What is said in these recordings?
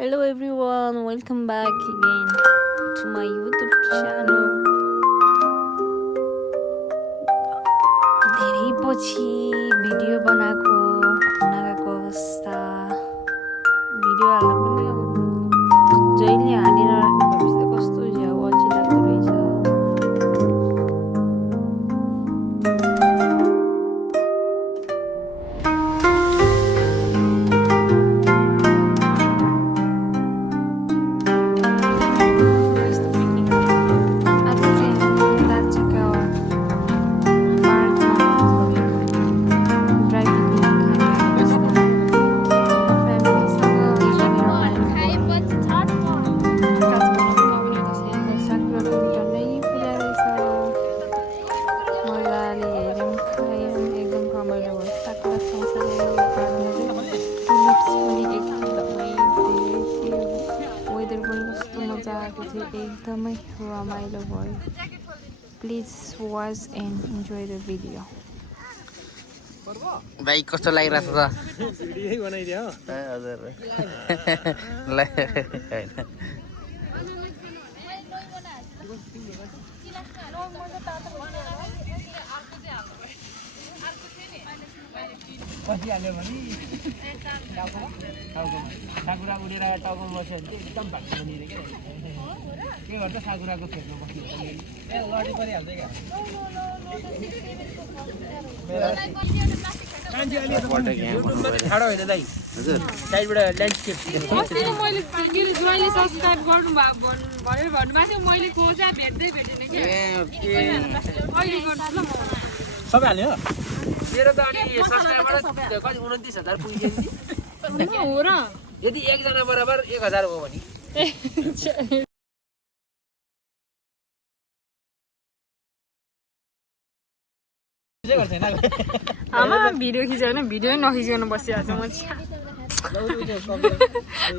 Hello everyone, welcome back again to my YouTube channel. धेरै पछि video बनाएको नगएको अवस्था भिडियो हाल्न पनि जहिले हालेर राख्नु भएपछि त कस्तो झ्याउ अल्छी लाग्दो रहेछ। एकदमै रमाइलो भयो। Please watch and enjoy the video. भाइ कस्तो लागिरहेछ त? भिडियो बनाइदियो हजुर बसिहाल्यो भने साकुरा उडेर टाउको बस्यो भने चाहिँ एकदम भाग्छ नि रे के गर्छ साकुराको फेदमा बस्नु ए लडी परिहाल्छ क्या ठाडो होइन दाइ हजुर साइडबाट ल्यान्डस्केप मैले ज्वाइँले सब्सक्राइब गर्नु भयो भनेर भन्नुभएको थियो। मैले खोजा भेट्दै भेटेन कि अहिले गर्नु ल सबै हाल्यो मेरो त अनि सब्सक्राइबबाट कति 29,000 पुग्यो नि हो र यदि एकजना बराबर 1,000 हो भने आमा भिडियो खिच्यो भने भिडियो नखिचिकन बसिहाल्छ म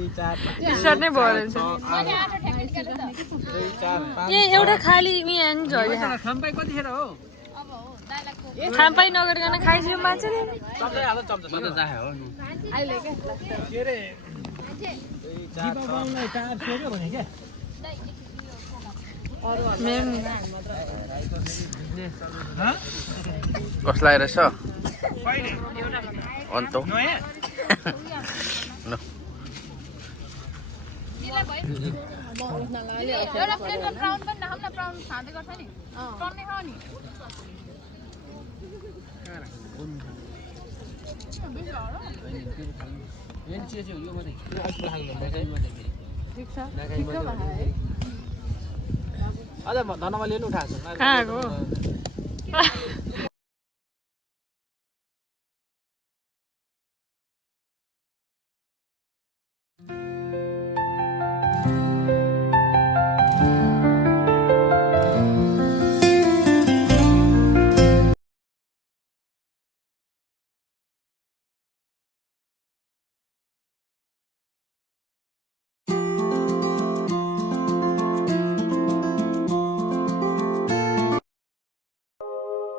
स्टार्ट नै भयो रहेछ। ए एउटा खाली यहाँ झर्यो खाम्पाई कतिखेर हो खाम्पाई नगरिकन खाइसक्यो मान्छेले कसलाई रहेछ अन्त एउटा प्लेटमा ब्राउन पनि नखाउँ न ब्राउन खाँदै गर्छ नि टन्नै खाऊ नि अझ धनमाले पनि उठाएको छ कहाँको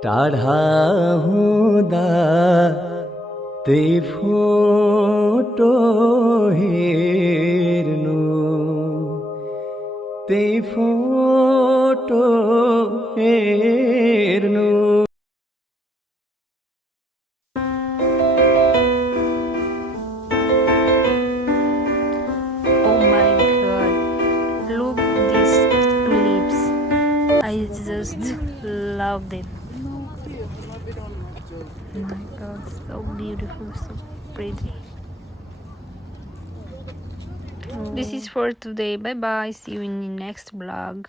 टाढा हुँदा त्यही फोटो हेर्नु त्यही फोटो हेर्नु Oh my god, look these tulips. I just love them. Oh my god, so beautiful, so pretty. This is for today. Bye bye. See you in the next vlog.